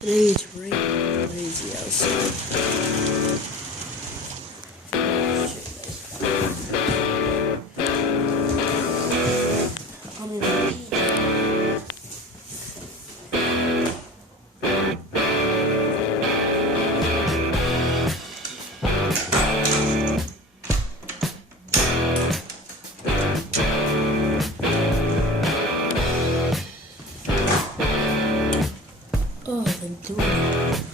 Today is raining crazy outside. Oh, I've been doing it.